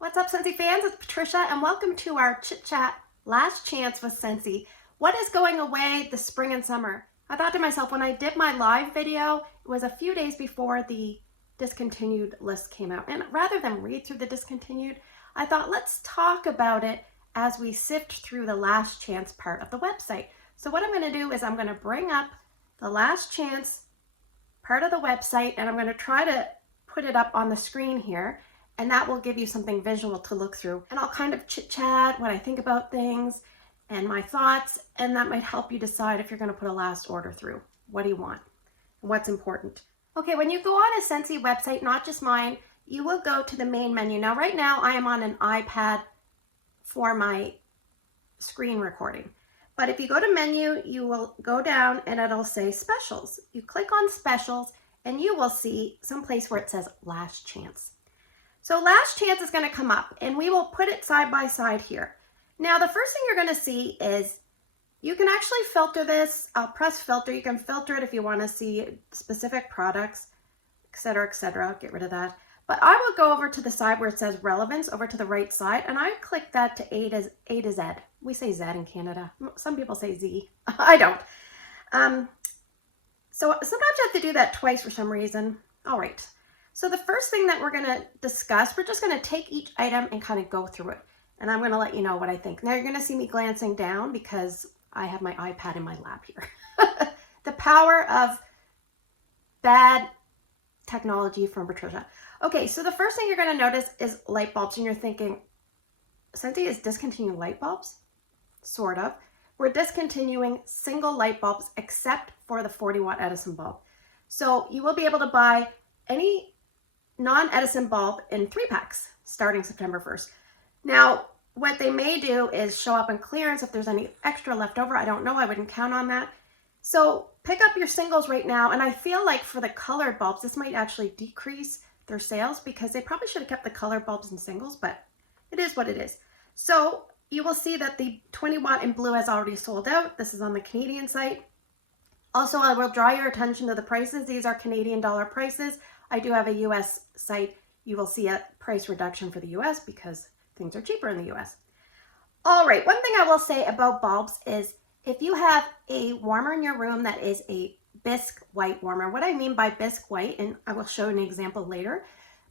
What's up, Scentsy fans? It's Patricia, and welcome to our Chit Chat Last Chance with Scentsy. What is going away this spring and summer? I thought to myself, when I did my live video, it was a few days before the discontinued list came out. And rather than read through the discontinued, I thought let's talk about it as we sift through the last chance part of the website. So what I'm going to do is I'm going to bring up the last chance part of the website, and I'm going to try to put it up on the screen here. And that will give you something visual to look through. And I'll kind of chit chat what I think about things and my thoughts, and that might help you decide if you're going to put a last order through. What do you want? And what's important? Okay, when you go on a Scentsy website, not just mine, you will go to the main menu. Now, right now, I am on an iPad for my screen recording. But if you go to menu, you will go down and it'll say specials. You click on specials and you will see some place where it says last chance. So last chance is going to come up and we will put it side by side here. Now the first thing you're going to see is you can actually filter this. I'll press filter. You can filter it if you want to see specific products, etc., etc. Get rid of that. But I will go over to the side where it says relevance over to the right side, and I click that to A to Z. We say Z in Canada. Some people say Z. I don't. So sometimes you have to do that twice for some reason. All right. So the first thing that we're going to discuss, we're just going to take each item and kind of go through it. And I'm going to let you know what I think. Now you're going to see me glancing down because I have my iPad in my lap here. The power of bad technology from Patricia. Okay, so the first thing you're going to notice is light bulbs. And you're thinking, Scentsy is discontinuing light bulbs? Sort of. We're discontinuing single light bulbs except for the 40-watt Edison bulb. So you will be able to buy any non-Edison bulb in 3-packs starting September 1st. Now, what they may do is show up in clearance if there's any extra left over. I don't know. I wouldn't count on that. So pick up your singles right now. And I feel like for the colored bulbs, this might actually decrease their sales because they probably should have kept the colored bulbs in singles, but it is what it is. So you will see that the 20-watt in blue has already sold out. This is on the Canadian site. Also, I will draw your attention to the prices. These are Canadian dollar prices. I do have a US site. You will see a price reduction for the US because things are cheaper in the US. All right, one thing I will say about bulbs is if you have a warmer in your room that is a bisque white warmer, what I mean by bisque white, and I will show an example later,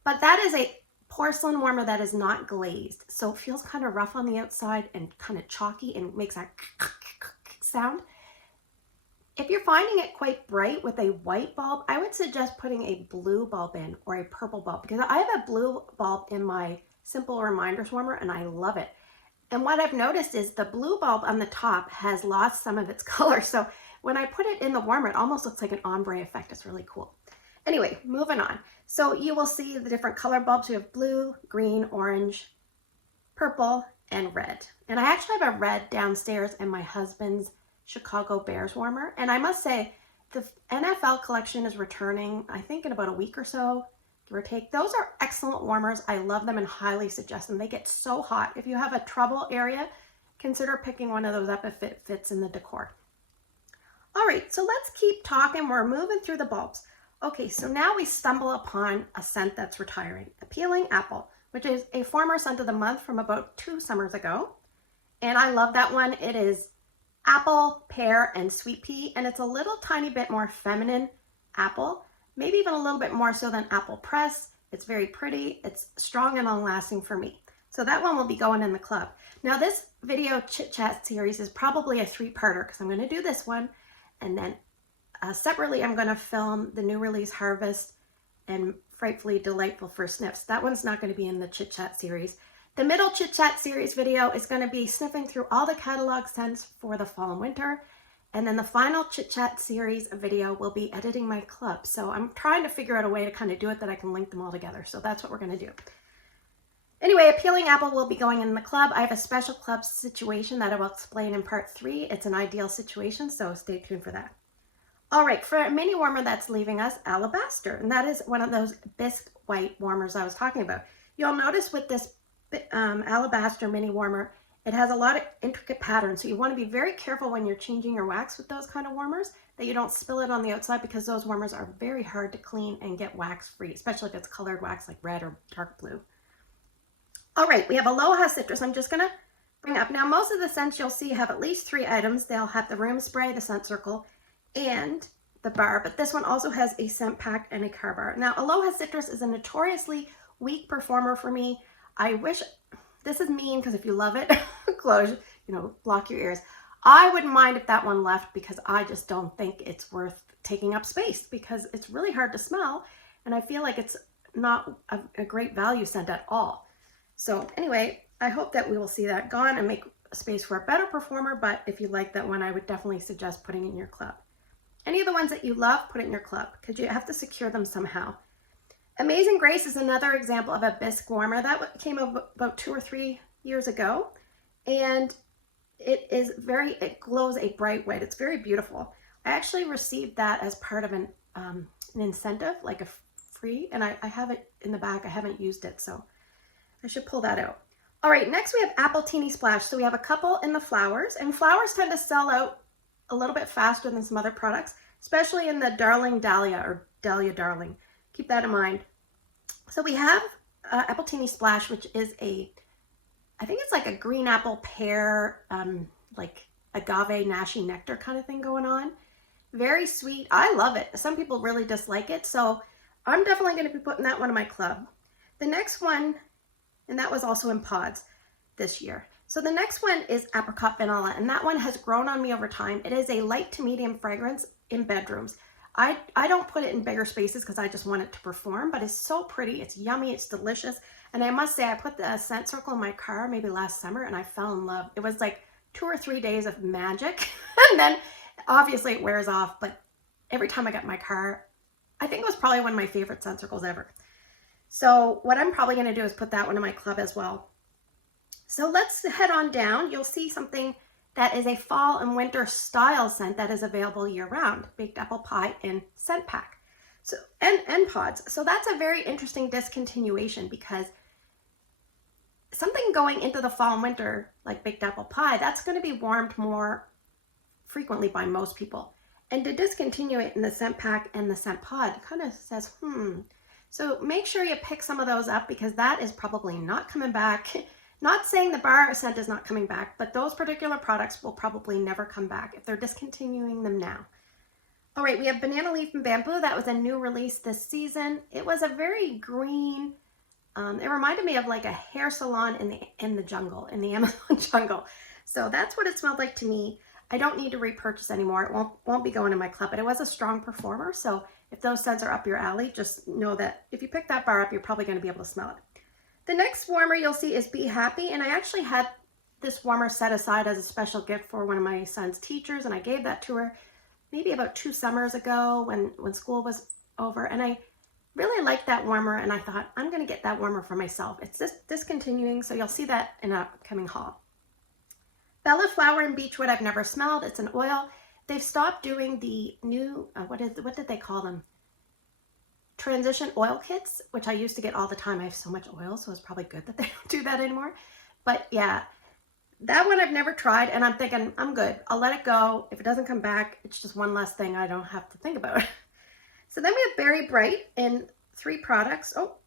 but that is a porcelain warmer that is not glazed. So it feels kind of rough on the outside and kind of chalky and makes that sound. If you're finding it quite bright with a white bulb, I would suggest putting a blue bulb in or a purple bulb because I have a blue bulb in my Simple Reminders warmer and I love it. And what I've noticed is the blue bulb on the top has lost some of its color. So when I put it in the warmer, it almost looks like an ombre effect. It's really cool. Anyway, moving on. So you will see the different color bulbs. We have blue, green, orange, purple, and red. And I actually have a red downstairs in my husband's Chicago Bears warmer. And I must say, the NFL collection is returning, I think in about a week or so, give or take. Those are excellent warmers. I love them and highly suggest them. They get so hot. If you have a trouble area, consider picking one of those up if it fits in the decor. All right, so let's keep talking. We're moving through the bulbs. Okay, so now we stumble upon a scent that's retiring, Appealing Apple, which is a former scent of the month from about 2 summers ago. And I love that one. It is apple, pear, and sweet pea, and it's a little tiny bit more feminine apple, maybe even a little bit more so than apple press. It's very pretty. It's strong and long-lasting for me. So that one will be going in the club. Now this video chit chat series is probably a 3-parter because I'm going to do this one, and then separately I'm going to film the new release Harvest and Frightfully Delightful for Sniffs. That one's not going to be in the chit chat series. The middle chit chat series video is going to be sniffing through all the catalog scents for the fall and winter. And then the final chit chat series video will be editing my club. So I'm trying to figure out a way to kind of do it that I can link them all together. So that's what we're going to do. Anyway, Appealing Apple will be going in the club. I have a special club situation that I will explain in part 3. It's an ideal situation, so stay tuned for that. All right, for a mini warmer that's leaving us, Alabaster. And that is one of those bisque white warmers I was talking about. You'll notice with this Alabaster mini warmer, it has a lot of intricate patterns, so you want to be very careful when you're changing your wax with those kind of warmers that you don't spill it on the outside because those warmers are very hard to clean and get wax free, especially if it's colored wax like red or dark blue. All right, we have Aloha Citrus. I'm just gonna bring up. Now, most of the scents you'll see have at least 3 items. They'll have the room spray, the scent circle, and the bar, but this one also has a scent pack and a car bar. Now, Aloha Citrus is a notoriously weak performer for me. I wish, this is mean because if you love it, close, block your ears. I wouldn't mind if that one left because I just don't think it's worth taking up space because it's really hard to smell and I feel like it's not a great value scent at all. So anyway, I hope that we will see that gone and make space for a better performer, but if you like that one, I would definitely suggest putting it in your club. Any of the ones that you love, put it in your club because you have to secure them somehow. Amazing Grace is another example of a bisque warmer. That came about 2 or 3 years ago. And it glows a bright white. It's very beautiful. I actually received that as part of an incentive, like a free, and I have it in the back. I haven't used it, so I should pull that out. All right, next we have Apple Teeny Splash. So we have a couple in the flowers, and flowers tend to sell out a little bit faster than some other products, especially in the Darling Dahlia or Dahlia Darling. Keep that in mind. So we have Apple Teeny Splash, which is I think it's like a green apple pear, like agave nashi nectar kind of thing going on. Very sweet. I love it. Some people really dislike it, so I'm definitely going to be putting that one in my club. The next one, and that was also in pods this year. So the next one is Apricot Vanilla, and that one has grown on me over time. It is a light to medium fragrance in bedrooms. I don't put it in bigger spaces because I just want it to perform, but it's so pretty. It's yummy. It's delicious. And I must say, I put the scent circle in my car maybe last summer, and I fell in love. It was like 2 or 3 days of magic, and then obviously it wears off, but every time I got in my car, I think it was probably one of my favorite scent circles ever. So what I'm probably going to do is put that one in my club as well. So let's head on down. You'll see something that is a fall and winter style scent that is available year round. Baked apple pie and scent pack. So and pods. So that's a very interesting discontinuation because something going into the fall and winter like baked apple pie, that's going to be warmed more frequently by most people. And to discontinue it in the scent pack and the scent pod kind of says, So make sure you pick some of those up because that is probably not coming back. Not saying the bar scent is not coming back, but those particular products will probably never come back if they're discontinuing them now. All right, we have Banana Leaf and Bamboo. That was a new release this season. It was a very green, it reminded me of like a hair salon in the jungle, in the Amazon jungle. So that's what it smelled like to me. I don't need to repurchase anymore. It won't be going in my club, but it was a strong performer. So if those scents are up your alley, just know that if you pick that bar up, you're probably going to be able to smell it. The next warmer you'll see is Be Happy, and I actually had this warmer set aside as a special gift for one of my son's teachers, and I gave that to her maybe about 2 summers ago when school was over, and I really liked that warmer, and I thought, I'm going to get that warmer for myself. It's just discontinuing, so you'll see that in an upcoming haul. Bella Flower and Beechwood I've never smelled. It's an oil. They've stopped doing the new, what did they call them? Transition oil kits, which I used to get all the time. I have so much oil, so it's probably good that they don't do that anymore. But yeah, that one I've never tried, and I'm thinking, I'm good. I'll let it go. If it doesn't come back, it's just one less thing I don't have to think about. So then we have Berry Bright in 3 products. Oh,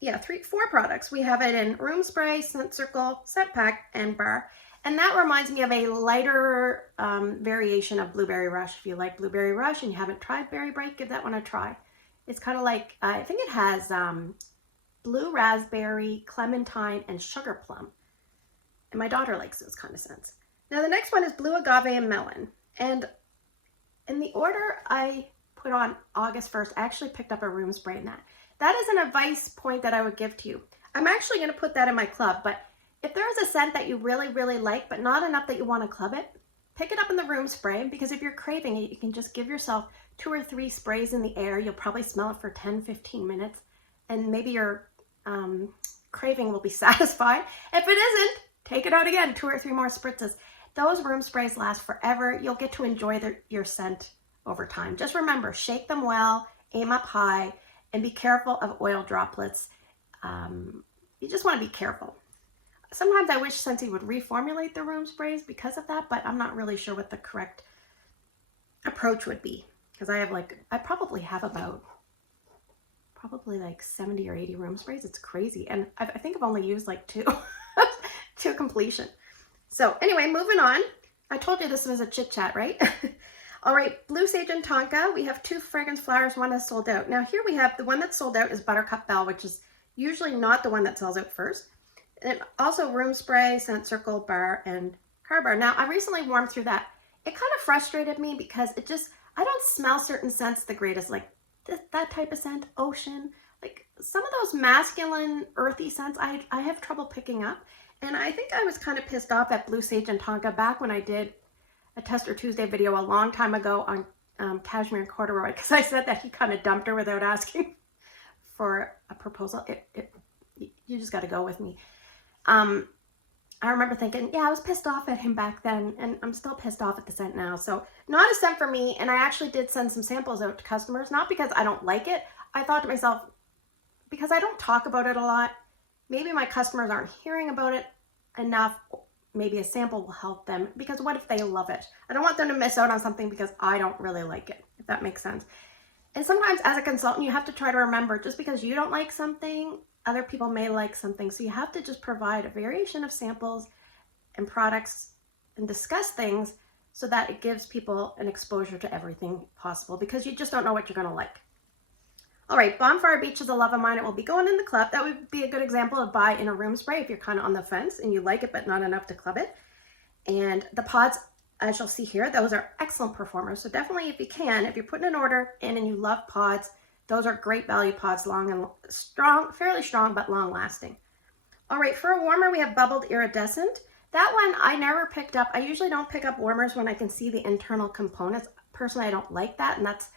yeah, 4 products. We have it in room spray, scent circle, scent pack, and bar. And that reminds me of a lighter variation of Blueberry Rush. If you like Blueberry Rush and you haven't tried Berry Bright, give that one a try. It's kind of like, I think it has blue raspberry, clementine, and sugar plum. And my daughter likes those kind of scents. Now the next one is Blue Agave and Melon. And in the order I put on August 1st, I actually picked up a room spray in that. That is an advice point that I would give to you. I'm actually going to put that in my club, but if there is a scent that you really, really like, but not enough that you want to club it, pick it up in the room spray, because if you're craving it, you can just give yourself 2 or 3 sprays in the air. You'll probably smell it for 10, 15 minutes, and maybe your craving will be satisfied. If it isn't, take it out again, 2 or 3 more spritzes. Those room sprays last forever. You'll get to enjoy your scent over time. Just remember, shake them well, aim up high, and be careful of oil droplets. You just want to be careful. Sometimes I wish Scentsy would reformulate the room sprays because of that, but I'm not really sure what the correct approach would be, because I probably have about probably like 70 or 80 room sprays. It's crazy. And I think I've only used like 2 to completion. So anyway, moving on. I told you this was a chit chat, right? All right, Blue Sage and Tonka. We have 2 fragrance flowers. One is sold out. Now here we have the one that's sold out is Buttercup Bell, which is usually not the one that sells out first. And also room spray, scent circle, bar, and car bar. Now I recently warmed through that. It kind of frustrated me because I don't smell certain scents the greatest, like that type of scent, ocean, like some of those masculine earthy scents I have trouble picking up. And I think I was kind of pissed off at Blue Sage and Tonka back when I did a Tester Tuesday video a long time ago on cashmere and corduroy, because I said that he kind of dumped her without asking for a proposal. You just got to go with me. I remember thinking, yeah, I was pissed off at him back then, and I'm still pissed off at the scent now. So not a scent for me, and I actually did send some samples out to customers, not because I don't like it. I thought to myself, because I don't talk about it a lot, maybe my customers aren't hearing about it enough. Maybe a sample will help them, because what if they love it? I don't want them to miss out on something because I don't really like it, if that makes sense. And sometimes as a consultant, you have to try to remember, just because you don't like something, other people may like something. So you have to just provide a variation of samples and products and discuss things so that it gives people an exposure to everything possible, because you just don't know what you're going to like. All right, Bonfire Beach is a love of mine. It will be going in the club. That would be a good example of buy in a room spray if you're kind of on the fence and you like it but not enough to club it. And the pods, as you'll see here, those are excellent performers. So definitely, if you can, if you're putting an order in and you love pods, those are great value pods, long and strong, fairly strong, but long lasting. All right, for a warmer, we have Bubbled Iridescent. That one I never picked up. I usually don't pick up warmers when I can see the internal components. Personally, I don't like that, and that's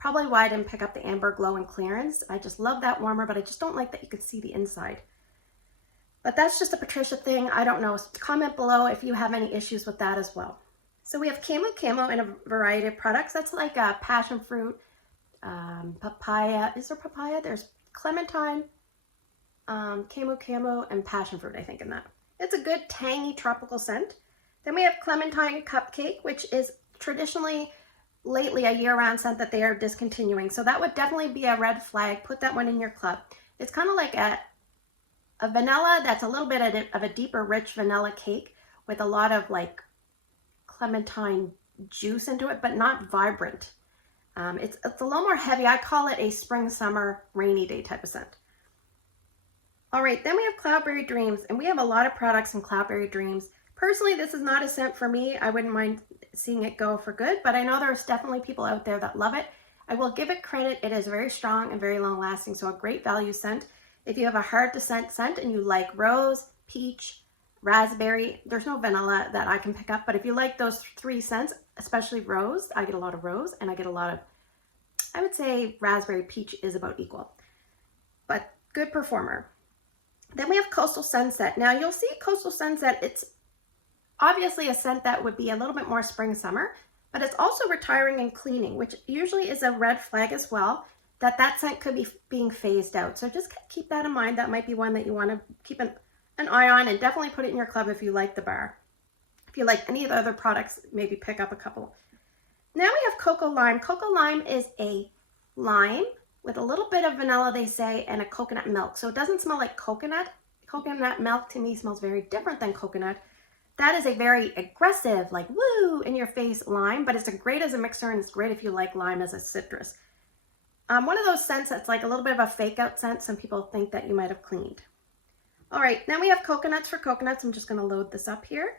probably why I didn't pick up the Amber Glow and Clearance. I just love that warmer, but I just don't like that you could see the inside. But that's just a Patricia thing. I don't know. Comment below if you have any issues with that as well. So we have Camo in a variety of products. That's like a passion fruit, papaya. Is there papaya? There's clementine, Camo, and passion fruit, I think, in that. It's a good tangy tropical scent. Then we have Clementine Cupcake, which is traditionally lately a year-round scent that they are discontinuing. So that would definitely be a red flag. Put that one in your club. It's kind of like a vanilla that's a little bit of a deeper, rich vanilla cake with a lot of like clementine juice into it, but not vibrant. It's a little more heavy. I call it a spring, summer, rainy day type of scent. All right, then we have Cloudberry Dreams, and we have a lot of products in Cloudberry Dreams. Personally, this is not a scent for me. I wouldn't mind seeing it go for good, but I know there's definitely people out there that love it. I will give it credit. It is very strong and very long lasting, so a great value scent. If you have a hard to scent and you like rose, peach, raspberry, there's no vanilla that I can pick up, but if you like those 3 scents, especially rose, I get a lot of rose, and I get a lot of, I would say raspberry, peach is about equal, but good performer. Then we have Coastal Sunset. Now you'll see Coastal Sunset, it's obviously a scent that would be a little bit more spring, summer, but it's also retiring and cleaning, which usually is a red flag as well, that scent could be being phased out. So just keep that in mind. That might be one that you want to keep an eye on, and definitely put it in your club if you like the bar. If you like any of the other products, maybe pick up a couple. Now we have Cocoa Lime. Cocoa Lime is a lime with a little bit of vanilla, they say, and a coconut milk. So it doesn't smell like coconut. Coconut milk to me smells very different than coconut. That is a very aggressive, like woo, in your face lime, but it's great as a mixer, and it's great if you like lime as a citrus. One of those scents that's like a little bit of a fake out scent. Some people think that you might have cleaned. All right, then we have Coconuts for Coconuts. I'm just gonna load this up here.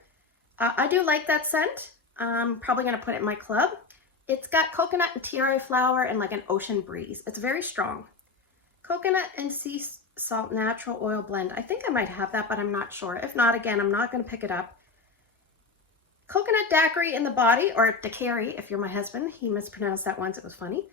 I do like that scent. I'm probably gonna put it in my club. It's got coconut and tiare flower and like an ocean breeze. It's very strong. Coconut and sea salt natural oil blend. I think I might have that, but I'm not sure. If not, again, I'm not gonna pick it up. Coconut daiquiri in the body, or daiquiri if you're my husband. He mispronounced that once, it was funny.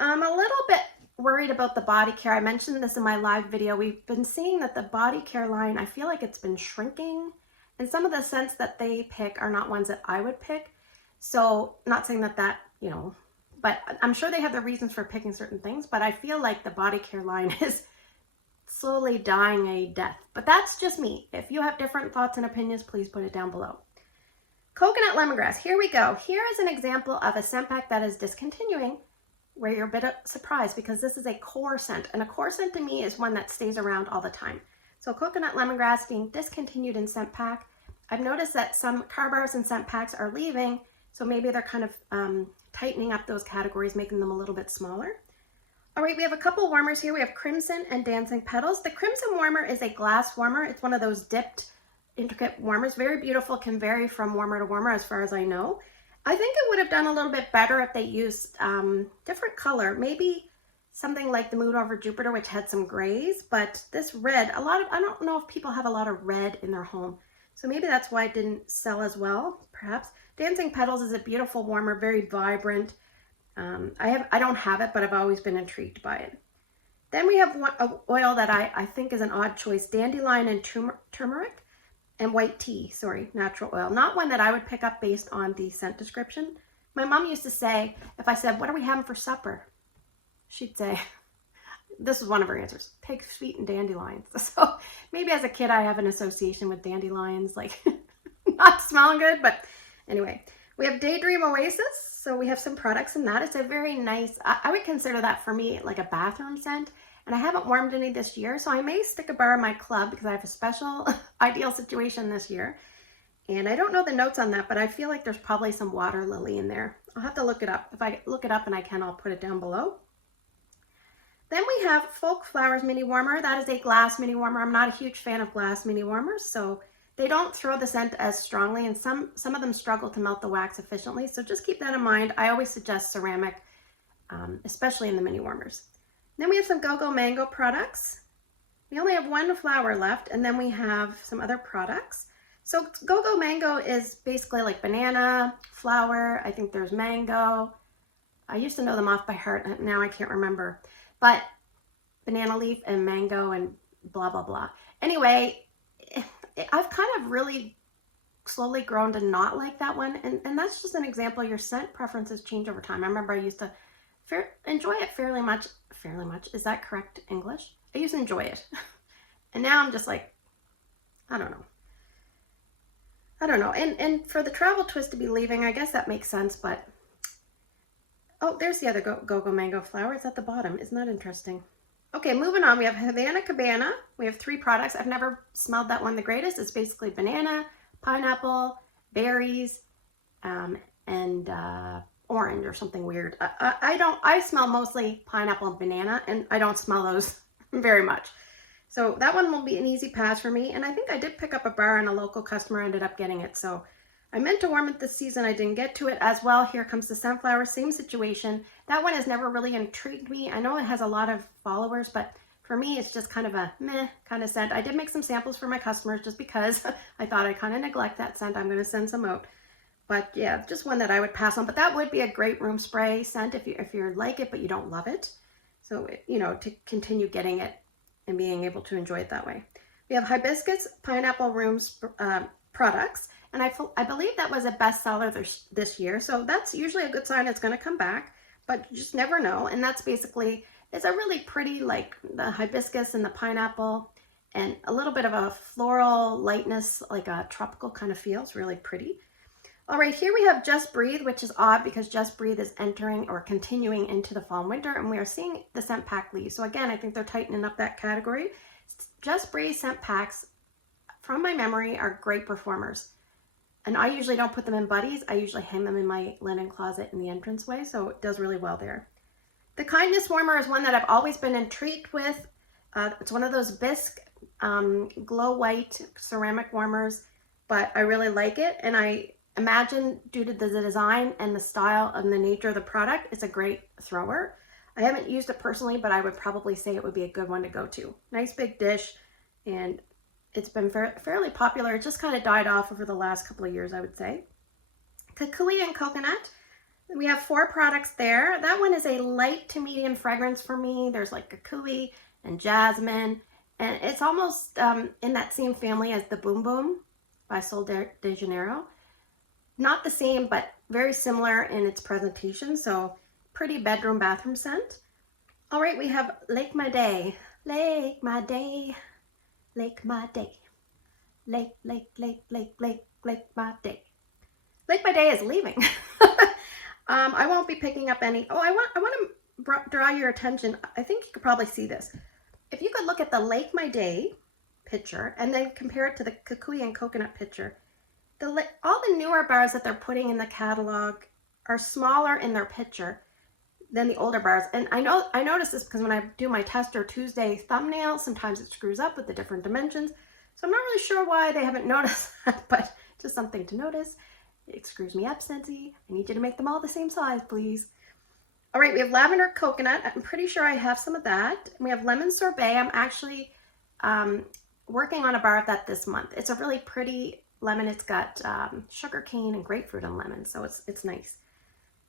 I'm a little bit worried about the body care. I mentioned this in my live video. We've been seeing that the body care line, I feel like it's been shrinking, and some of the scents that they pick are not ones that I would pick. So not saying that, you know, but I'm sure they have their reasons for picking certain things, but I feel like the body care line is slowly dying a death. But that's just me. If you have different thoughts and opinions, please put it down below. Coconut lemongrass, here we go. Here is an example of a scent pack that is discontinuing. where you're a bit surprised because this is a core scent. And a core scent to me is one that stays around all the time. So coconut lemongrass being discontinued in scent pack. I've noticed that some car bars and scent packs are leaving. So maybe they're kind of tightening up those categories, making them a little bit smaller. All right, we have a couple warmers here. We have Crimson and Dancing Petals. The Crimson warmer is a glass warmer. It's one of those dipped, intricate warmers. Very beautiful, can vary from warmer to warmer as far as I know. I think it would have done a little bit better if they used different color. Maybe something like the Mood Over Jupiter, which had some grays, but this red, I don't know if people have a lot of red in their home. So maybe that's why it didn't sell as well, perhaps. Dancing Petals is a beautiful warmer, very vibrant. I don't have it, but I've always been intrigued by it. Then we have an oil that I think is an odd choice, dandelion and turmeric and white tea, natural oil. Not one that I would pick up based on the scent description. My mom used to say, if I said, what are we having for supper? She'd say, this is one of her answers, pig feet and dandelions. So maybe as a kid, I have an association with dandelions, like not smelling good, but anyway. We have Daydream Oasis. So we have some products in that. It's a very nice, I would consider that for me like a bathroom scent. And I haven't warmed any this year, so I may stick a bar in my club because I have a special ideal situation this year. And I don't know the notes on that, but I feel like there's probably some water lily in there. I'll have to look it up. If I look it up and I can, I'll put it down below. Then we have Folk Flowers Mini Warmer. That is a glass mini warmer. I'm not a huge fan of glass mini warmers, so they don't throw the scent as strongly, and some of them struggle to melt the wax efficiently. So just keep that in mind. I always suggest ceramic, especially in the mini warmers. Then we have some Go-Go Mango products. We only have one flower left, and then we have some other products. So Go-Go Mango is basically like banana, flower. I think there's mango. I used to know them off by heart, and now I can't remember. But banana leaf and mango and blah, blah, blah. Anyway, I've kind of really slowly grown to not like that one. And that's just an example. Your scent preferences change over time. I remember I used to enjoy it fairly much. Is that correct English? I used to enjoy it. And now I'm just like, I don't know. And for the travel twist to be leaving, I guess that makes sense, but oh, there's the other Go-Go Mango flower. It's at the bottom. Isn't that interesting? Okay, moving on. We have Havana Cabana. We have 3 products. I've never smelled that one the greatest. It's basically banana, pineapple, berries, and orange or something weird. I smell mostly pineapple and banana, and I don't smell those very much. So that one will be an easy pass for me. And I think I did pick up a bar and a local customer ended up getting it. So I meant to warm it this season. I didn't get to it as well. Here comes the Sunflower, same situation. That one has never really intrigued me. I know it has a lot of followers, but for me, it's just kind of a meh kind of scent. I did make some samples for my customers just because I thought I'd kind of neglect that scent. I'm going to send some out. But yeah, just one that I would pass on. But that would be a great room spray scent if you like it, but you don't love it. So, you know, to continue getting it and being able to enjoy it that way. We have Hibiscus Pineapple Rooms products. And I believe that was a bestseller this year. So that's usually a good sign it's going to come back, but you just never know. And that's basically, it's a really pretty, like the hibiscus and the pineapple and a little bit of a floral lightness, like a tropical kind of feel. It's really pretty. All right, here we have Just Breathe, which is odd because Just Breathe is entering or continuing into the fall and winter, and we are seeing the scent pack leave. So again, I think they're tightening up that category. Just Breathe scent packs, from my memory, are great performers. And I usually don't put them in buddies. I usually hang them in my linen closet in the entranceway, so it does really well there. The Kindness Warmer is one that I've always been intrigued with. It's one of those bisque glow white ceramic warmers, but I really like it. And I imagine due to the design and the style and the nature of the product, it's a great thrower. I haven't used it personally, but I would probably say it would be a good one to go to. Nice big dish, and it's been fairly popular. It just kind of died off over the last couple of years, I would say. Kukui and Coconut. We have 4 products there. That one is a light to medium fragrance for me. There's like Kukui and Jasmine. And it's almost in that same family as the Boom Boom by Sol de Janeiro. Not the same, but very similar in its presentation. So pretty bedroom bathroom scent. All right, we have Lake My Day. Lake My Day. Lake My Day. Lake My Day. Lake My Day is leaving. I won't be picking up any. Oh, I want to draw your attention, I think you could probably see this. If you could look at the Lake My Day picture and then compare it to the Kukui and Coconut picture, all the newer bars that they're putting in the catalog are smaller in their picture than the older bars. And I notice this because when I do my Tester Tuesday thumbnail, sometimes it screws up with the different dimensions. So I'm not really sure why they haven't noticed that, but just something to notice. It screws me up, Scentsy. I need you to make them all the same size, please. All right, we have lavender coconut. I'm pretty sure I have some of that. And we have lemon sorbet. I'm actually working on a bar of that this month. It's a really pretty lemon. It's got sugar cane and grapefruit and lemon, so it's nice.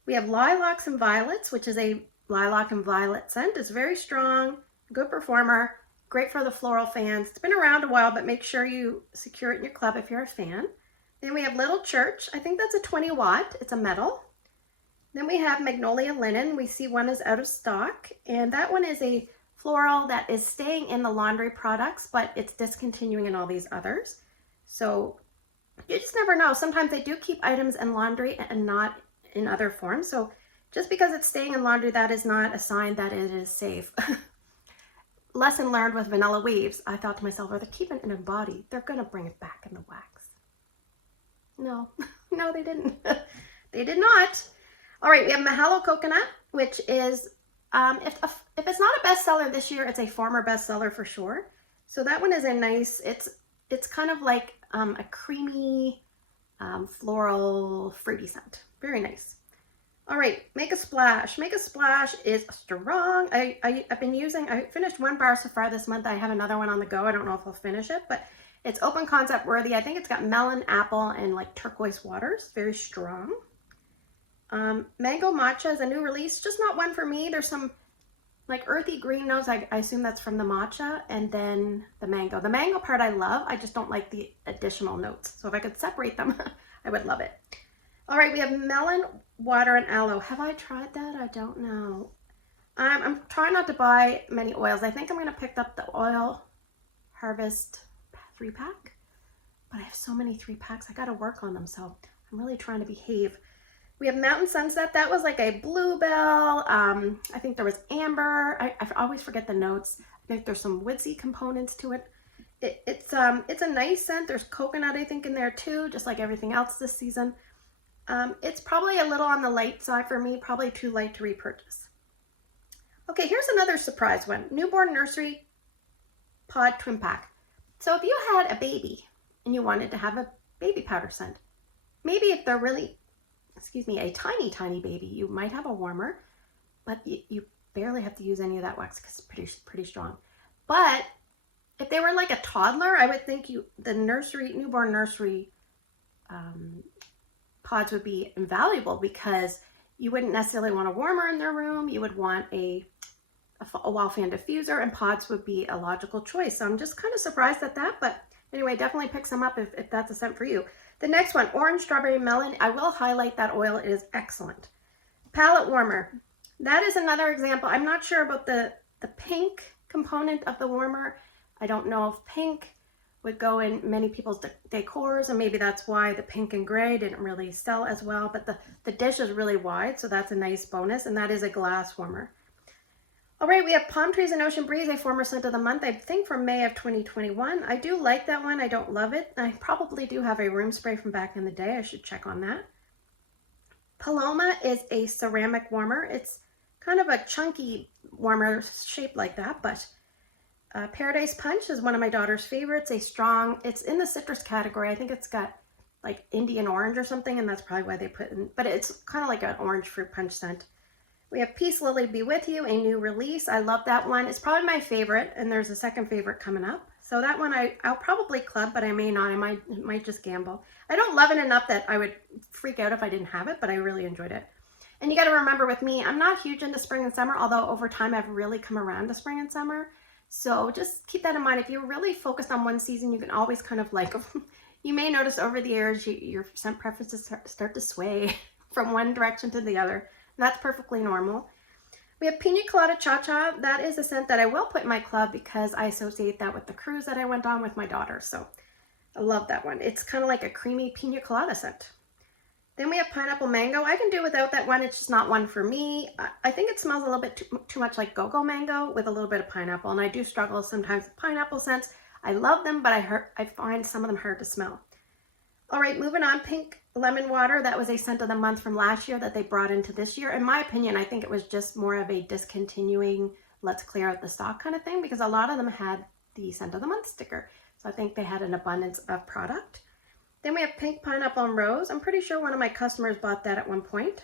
We have lilacs and violets, which is a lilac and violet scent. It's very strong, good performer, great for the floral fans. It's been around a while, but make sure you secure it in your club if you're a fan. Then we have Little Church. I think that's a 20 watt. It's a metal. Then we have Magnolia Linen. We see one is out of stock, and that one is a floral that is staying in the laundry products, but it's discontinuing in all these others. So you just never know. Sometimes they do keep items in laundry and not in other forms. So just because it's staying in laundry, that is not a sign that it is safe. Lesson learned with vanilla weaves. I thought to myself, are they keeping it in a body? They're going to bring it back in the wax. No, no, they didn't. They did not. All right, we have Mahalo Coconut, which is, if it's not a bestseller this year, it's a former bestseller for sure. So that one is a nice, it's kind of like a creamy, floral, fruity scent. Very nice. All right, Make a Splash. Make a Splash is strong. I've been using, I finished one bar so far this month. I have another one on the go. I don't know if I'll finish it, but it's open concept worthy. I think it's got melon, apple, and like turquoise waters. Very strong. Mango Matcha is a new release. Just not one for me. There's some like earthy green notes. I assume that's from the matcha, and then the mango. The mango part I love. I just don't like the additional notes. So if I could separate them, I would love it. All right, we have melon, water, and aloe. Have I tried that? I don't know. I'm trying not to buy many oils. I think I'm going to pick up the Oil Harvest 3-pack, but I have so many 3-packs. I got to work on them, so I'm really trying to behave. We have Mountain Sunset. That was like a bluebell. I think there was amber. I always forget the notes. I think there's some woodsy components to it. It's a nice scent. There's coconut, I think, in there too, just like everything else this season. It's probably a little on the light side for me, probably too light to repurchase. Okay, here's another surprise one. Newborn Nursery Pod Twin Pack. So if you had a baby and you wanted to have a baby powder scent, maybe if they're really, a tiny baby, you might have a warmer, but you barely have to use any of that wax because it's pretty strong. But if they were like a toddler, I would think the newborn nursery pods would be invaluable because you wouldn't necessarily want a warmer in their room. You would want a wall fan diffuser, and pods would be a logical choice. So I'm just kind of surprised at that, but anyway, definitely pick some up if that's a scent for you. The next one, Orange Strawberry Melon. I will highlight that oil. It is excellent. Palette warmer. That is another example. I'm not sure about the pink component of the warmer. I don't know if pink would go in many people's decors, and maybe that's why the pink and gray didn't really sell as well, but the dish is really wide, so that's a nice bonus, and that is a glass warmer. All right, we have Palm Trees and Ocean Breeze, a former scent of the month, I think from May of 2021. I do like that one. I don't love it. I probably do have a room spray from back in the day. I should check on that. Paloma is a ceramic warmer. It's kind of a chunky warmer shaped like that, but Paradise Punch is one of my daughter's favorites. It's in the citrus category. I think it's got like Indian orange or something, and that's probably why they put in, but it's kind of like an orange fruit punch scent. We have Peace Lily Be With You, a new release. I love that one. It's probably my favorite, and there's a second favorite coming up. So that one I'll probably club, but I may not. I might just gamble. I don't love it enough that I would freak out if I didn't have it, but I really enjoyed it. And you got to remember with me, I'm not huge into spring and summer, although over time I've really come around to spring and summer. So just keep that in mind. If you're really focused on one season, you can always kind of like, you may notice over the years, your scent preferences start to sway from one direction to the other. That's perfectly normal. We have Pina Colada Cha Cha. That is a scent that I will put in my club because I associate that with the cruise that I went on with my daughter. So I love that one. It's kind of like a creamy pina colada scent. Then we have pineapple mango. I can do without that one. It's just not one for me. I think it smells a little bit too much like go-go mango with a little bit of pineapple. And I do struggle sometimes with pineapple scents. I love them, but I find some of them hard to smell. All right, moving on, pink lemon water. That was a scent of the month from last year that they brought into this year. In my opinion, I think it was just more of a discontinuing, let's clear out the stock kind of thing, because a lot of them had the scent of the month sticker. So I think they had an abundance of product. Then we have pink pineapple and rose. I'm pretty sure one of my customers bought that at one point.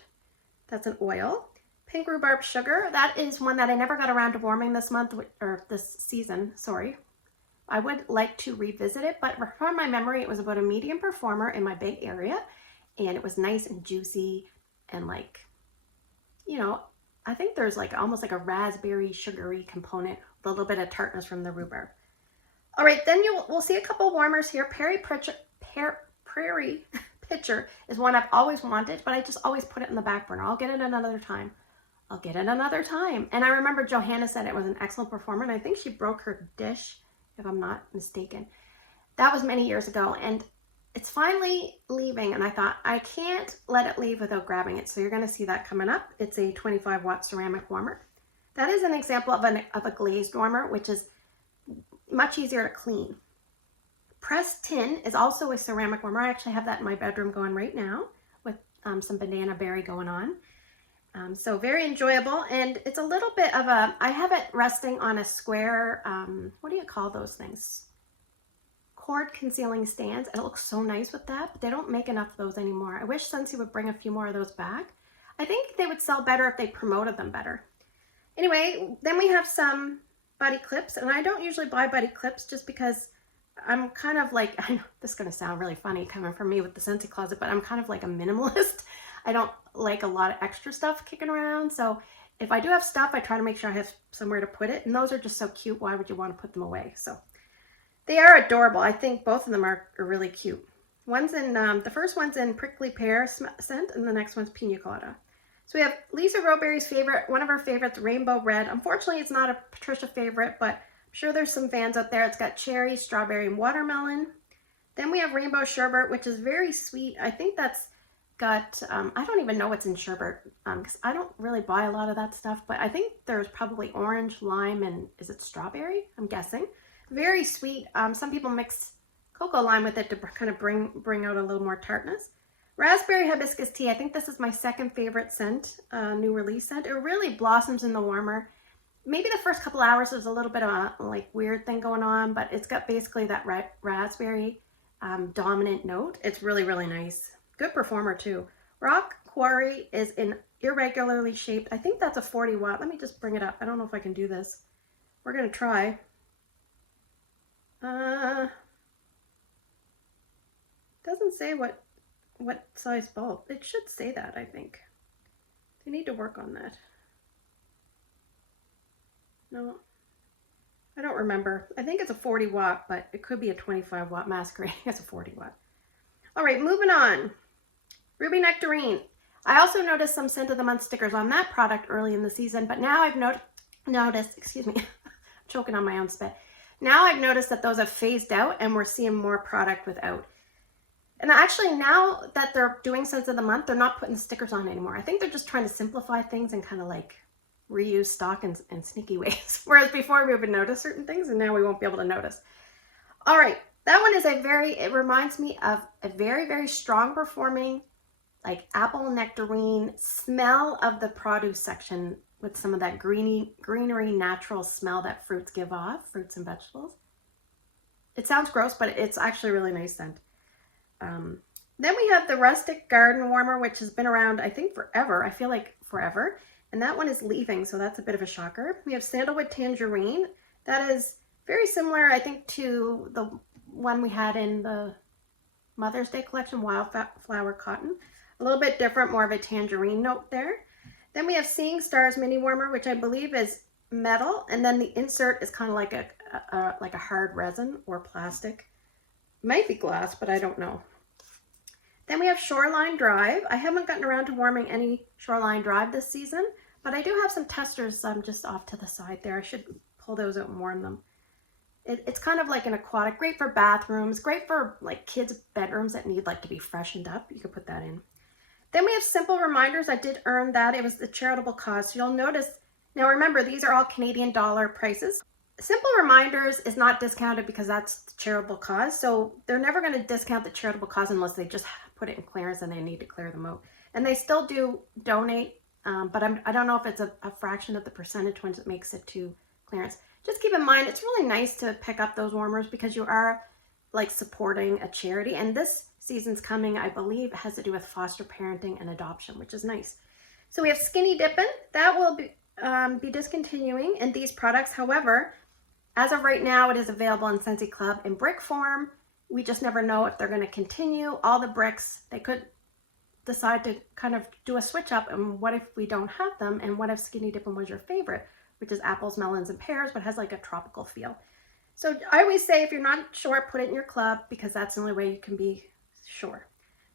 That's an oil. Pink rhubarb sugar. That is one that I never got around to warming this month, or this season, sorry. I would like to revisit it, but from my memory, it was about a medium performer in my Bay Area, and it was nice and juicy and like, you know, I think there's like almost like a raspberry sugary component with a little bit of tartness from the rhubarb. All right, then we'll see a couple warmers here. Prairie Pitcher is one I've always wanted, but I just always put it in the back burner. I'll get it another time. I'll get it another time. And I remember Johanna said it was an excellent performer, and I think she broke her dish, if I'm not mistaken. That was many years ago, and it's finally leaving, and I thought, I can't let it leave without grabbing it. So you're going to see that coming up. It's a 25-watt ceramic warmer. That is an example of a glazed warmer, which is much easier to clean. Pressed tin is also a ceramic warmer. I actually have that in my bedroom going right now with some banana berry going on. So very enjoyable, and it's a little bit of a, I have it resting on a square, what do you call those things? Cord concealing stands, and it looks so nice with that, but they don't make enough of those anymore. I wish Scentsy would bring a few more of those back. I think they would sell better if they promoted them better. Anyway, then we have some buddy clips, and I don't usually buy buddy clips just because I'm kind of like, I know this is going to sound really funny coming from me with the Scentsy closet, but I'm kind of like a minimalist. I don't like a lot of extra stuff kicking around. So if I do have stuff, I try to make sure I have somewhere to put it. And those are just so cute. Why would you want to put them away? So they are adorable. I think both of them are really cute. One's in, the first one's in prickly pear scent, and the next one's pina colada. So we have Lisa Roberry's favorite, one of our favorites, Rainbow Red. Unfortunately, it's not a Patricia favorite, but I'm sure there's some fans out there. It's got cherry, strawberry, and watermelon. Then we have Rainbow Sherbet, which is very sweet. I think that's got, I don't even know what's in sherbet because I don't really buy a lot of that stuff, but I think there's probably orange, lime, and is it strawberry? I'm guessing. Very sweet. Some people mix cocoa lime with it to kind of bring out a little more tartness. Raspberry hibiscus tea. I think this is my second favorite scent, new release scent. It really blossoms in the warmer. Maybe the first couple hours there's a little bit of a like weird thing going on, but it's got basically that raspberry dominant note. It's really, really nice. Good performer too. Rock Quarry is in irregularly shaped. I think that's a 40 watt. Let me just bring it up. I don't know if I can do this. We're going to try. Doesn't say what size bulb. It should say that, I think. They need to work on that. No, I don't remember. I think it's a 40 watt, but it could be a 25 watt masquerading as a 40 watt. All right, moving on. Ruby Nectarine. I also noticed some scent of the month stickers on that product early in the season, but now I've noticed, excuse me, I'm choking on my own spit. Now I've noticed that those have phased out and we're seeing more product without. And actually now that they're doing scents of the month, they're not putting stickers on anymore. I think they're just trying to simplify things and kind of like reuse stock in sneaky ways. Whereas before we would notice certain things and now we won't be able to notice. All right, that one is it reminds me of a very, very strong performing like apple nectarine smell of the produce section with some of that greenery natural smell that fruits give off, fruits and vegetables. It sounds gross, but it's actually a really nice scent. Then we have the Rustic Garden Warmer, which has been around, I think, forever. I feel like forever. And that one is leaving, so that's a bit of a shocker. We have Sandalwood Tangerine. That is very similar, I think, to the one we had in the Mother's Day collection, Wildflower Cotton. A little bit different, more of a tangerine note there. Then we have Seeing Stars Mini Warmer, which I believe is metal, and then the insert is kind of like a hard resin or plastic. Might be glass, but I don't know. Then we have Shoreline Drive. I haven't gotten around to warming any Shoreline Drive this season, but I do have some testers just off to the side there. I should pull those out and warm them. It's kind of like an aquatic, great for bathrooms, great for like kids' bedrooms that need like to be freshened up. You could put that in. Then we have simple reminders. I did earn that. It was the charitable cause. So you'll notice, now remember, these are all Canadian dollar prices. Simple reminders is not discounted because that's the charitable cause. So they're never going to discount the charitable cause unless they just put it in clearance and they need to clear them out. And they still do donate, but I don't know if it's a fraction of the percentage once it makes it to clearance. Just keep in mind, it's really nice to pick up those warmers because you are like supporting a charity. And this season's coming, I believe, has to do with foster parenting and adoption, which is nice. So we have Skinny Dippin'. That will be discontinuing in these products. However, as of right now, it is available in SCENTSY CLUB in brick form. We just never know if they're going to continue. All the bricks, they could decide to kind of do a switch up, and what if we don't have them, and what if Skinny Dippin' was your favorite, which is apples, melons, and pears, but has like a tropical feel. So I always say if you're not sure, put it in your club because that's the only way you can be sure.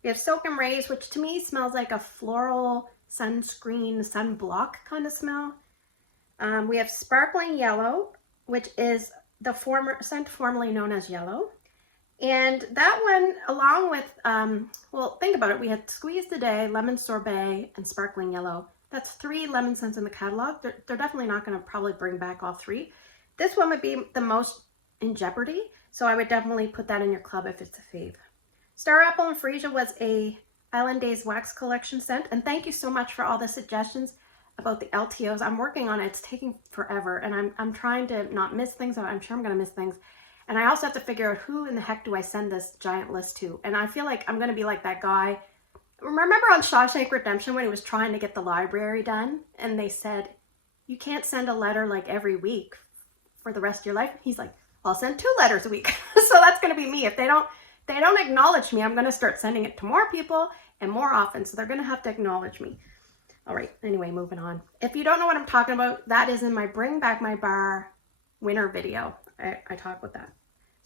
We have Soak and Raise, which to me smells like a floral sunscreen, sunblock kind of smell. We have Sparkling Yellow, which is the scent formerly known as yellow. And that one, along with, well, think about it. We had Squeeze Today, Lemon Sorbet, and Sparkling Yellow. That's 3 lemon scents in the catalog. They're definitely not going to probably bring back all 3. This one would be the most in jeopardy, so I would definitely put that in your club if it's a fave. Star Apple and Freesia was a Island Days Wax Collection scent, and thank you so much for all the suggestions about the LTOs. I'm working on it. It's taking forever, and I'm trying to not miss things. I'm sure I'm going to miss things. And I also have to figure out who in the heck do I send this giant list to. And I feel like I'm going to be like that guy. Remember on Shawshank Redemption when he was trying to get the library done? And they said, you can't send a letter like every week for the rest of your life. He's like, I'll send 2 letters a week. So that's going to be me. If they don't acknowledge me, I'm going to start sending it to more people and more often. So they're going to have to acknowledge me. All right. Anyway, moving on. If you don't know what I'm talking about, that is in my Bring Back My Bar winter video. I talk with that.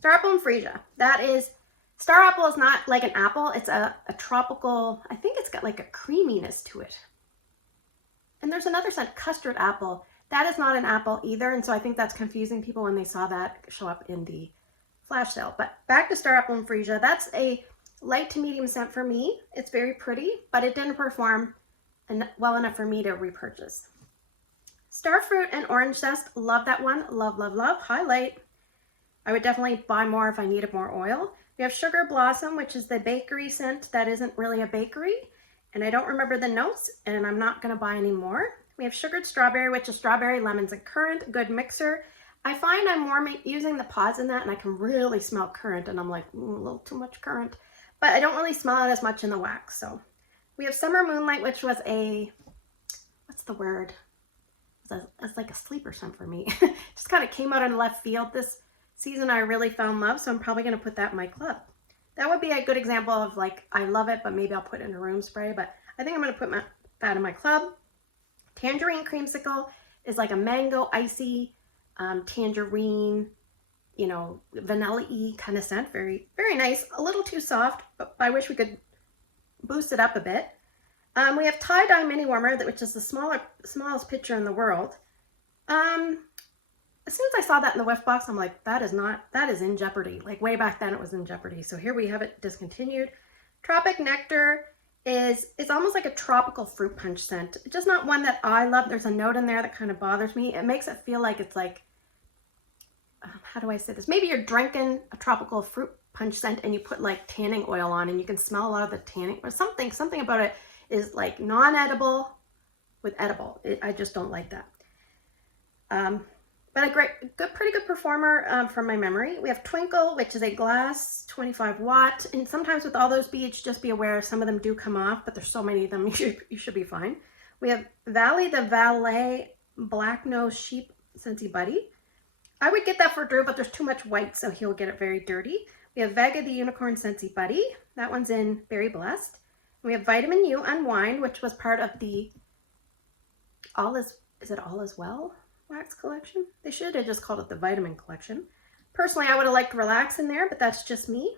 Star Apple and Freesia. That is, Star Apple is not like an apple. It's a tropical, I think it's got like a creaminess to it. And there's another scent, Custard Apple. That is not an apple either. And so I think that's confusing people when they saw that show up in the flash sale. But back to Star Apple and Freesia. That's a light to medium scent for me. It's very pretty, but it didn't perform well enough for me to repurchase. Starfruit and Orange Zest, love that one. Love, love, love. Highlight. I would definitely buy more if I needed more oil. We have Sugar Blossom, which is the bakery scent that isn't really a bakery. And I don't remember the notes, and I'm not going to buy any more. We have Sugared Strawberry, which is strawberry, lemons, and currant. Good mixer. I find I'm more using the pods in that, and I can really smell currant, and I'm like, a little too much currant. But I don't really smell it as much in the wax. So we have Summer Moonlight, which was a, what's the word? It's like a sleeper scent for me. Just kind of came out in left field this season. I really found love, so I'm probably going to put that in my club. That would be a good example of like, I love it, but maybe I'll put it in a room spray. But I think I'm going to put that in my club. Tangerine Creamsicle is like a mango, icy, tangerine, you know, vanilla-y kind of scent. Very, very nice. A little too soft, but I wish we could boost it up a bit. We have Tie-Dye Mini Warmer, which is the smallest picture in the world. As soon as I saw that in the whiff box, I'm like, that is in jeopardy. Like way back then it was in jeopardy. So here we have it discontinued. Tropic Nectar is almost like a tropical fruit punch scent. It's just not one that I love. There's a note in there that kind of bothers me. It makes it feel like it's like, how do I say this? Maybe you're drinking a tropical fruit punch scent and you put like tanning oil on and you can smell a lot of the tanning or something about it is like non-edible with edible. I just don't like that. But a pretty good performer from my memory. We have Twinkle, which is a glass 25 watt. And sometimes with all those beads, just be aware some of them do come off, but there's so many of them, you should be fine. We have Valley the Valet Black Nose Sheep Scentsy Buddy. I would get that for Drew, but there's too much white, so he'll get it very dirty. We have Vega the Unicorn Scentsy Buddy. That one's in Berry Blessed. We have Vitamin U Unwind, which was part of the is it All Is Well wax collection? They should have just called it the Vitamin Collection. Personally, I would have liked Relax in there, but that's just me.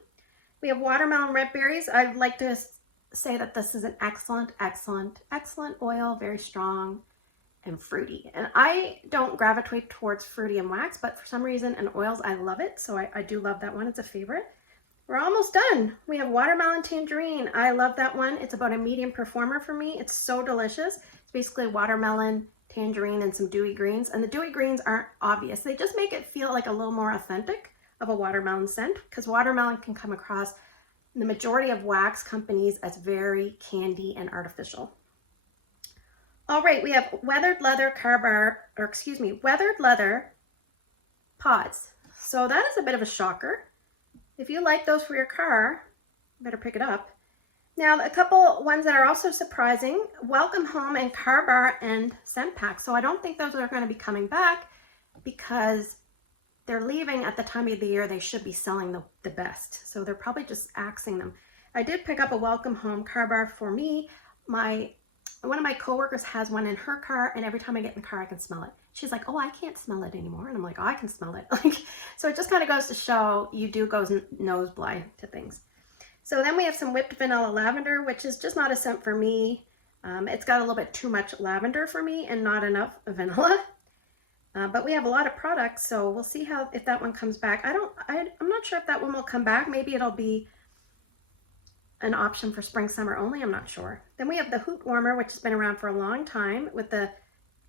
We have Watermelon Red Berries. I'd like to say that this is an excellent, excellent, excellent oil, very strong and fruity. And I don't gravitate towards fruity and wax, but for some reason in oils, I love it. So I do love that one. It's a favorite. We're almost done. We have watermelon tangerine. I love that one. It's about a medium performer for me. It's so delicious. It's basically watermelon, tangerine, and some dewy greens. And the dewy greens aren't obvious. They just make it feel like a little more authentic of a watermelon scent, because watermelon can come across the majority of wax companies as very candy and artificial. All right, we have weathered leather weathered leather pods. So that is a bit of a shocker. If you like those for your car, you better pick it up. Now, a couple ones that are also surprising, Welcome Home and Car Bar and Scent Pack. So I don't think those are going to be coming back because they're leaving at the time of the year they should be selling the best. So they're probably just axing them. I did pick up a Welcome Home Car Bar for me. One of my coworkers has one in her car, and every time I get in the car, I can smell it. She's like, oh, I can't smell it anymore. And I'm like, oh, I can smell it. So it just kind of goes to show you do go nose blind to things. So then we have some whipped vanilla lavender, which is just not a scent for me. It's got a little bit too much lavender for me and not enough vanilla. But we have a lot of products, so we'll see if that one comes back. I'm not sure if that one will come back. Maybe it'll be an option for spring, summer only. I'm not sure. Then we have the Hoot Warmer, which has been around for a long time, with the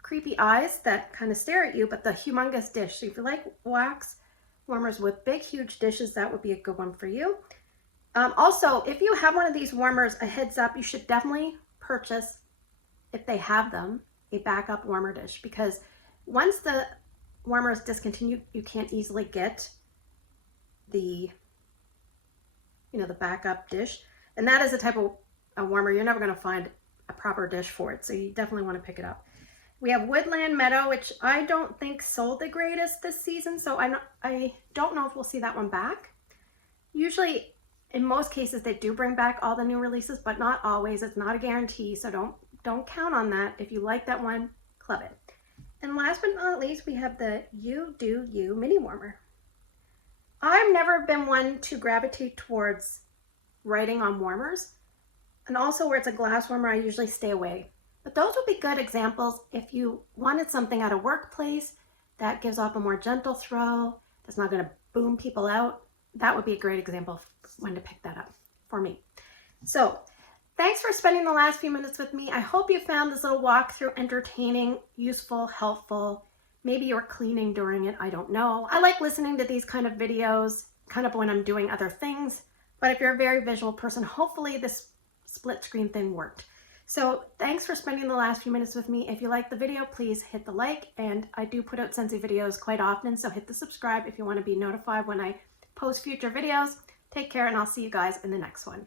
creepy eyes that kind of stare at you, but the humongous dish. So if you like wax warmers with big, huge dishes, that would be a good one for you. Also, if you have one of these warmers, a heads up, you should definitely purchase, if they have them, a backup warmer dish, because once the warmer is discontinued, you can't easily get the backup dish. And that is a type of a warmer you're never going to find a proper dish for it. So you definitely want to pick it up. We have Woodland Meadow, which I don't think sold the greatest this season. So I don't know if we'll see that one back. Usually, in most cases, they do bring back all the new releases, but not always. It's not a guarantee. So don't count on that. If you like that one, club it. And last but not least, we have the You Do You Mini Warmer. I've never been one to gravitate towards writing on warmers, and also where it's a glass warmer, I usually stay away. But those would be good examples if you wanted something at a workplace that gives off a more gentle throw, that's not going to boom people out. That would be a great example of when to pick that up for me. So thanks for spending the last few minutes with me. I hope you found this little walkthrough entertaining, useful, helpful. Maybe you were cleaning during it, I don't know. I like listening to these kind of videos, kind of when I'm doing other things. But if you're a very visual person, hopefully this split screen thing worked. So thanks for spending the last few minutes with me. If you liked the video, please hit the like. And I do put out Scentsy videos quite often, so hit the subscribe if you want to be notified when I post future videos. Take care, and I'll see you guys in the next one.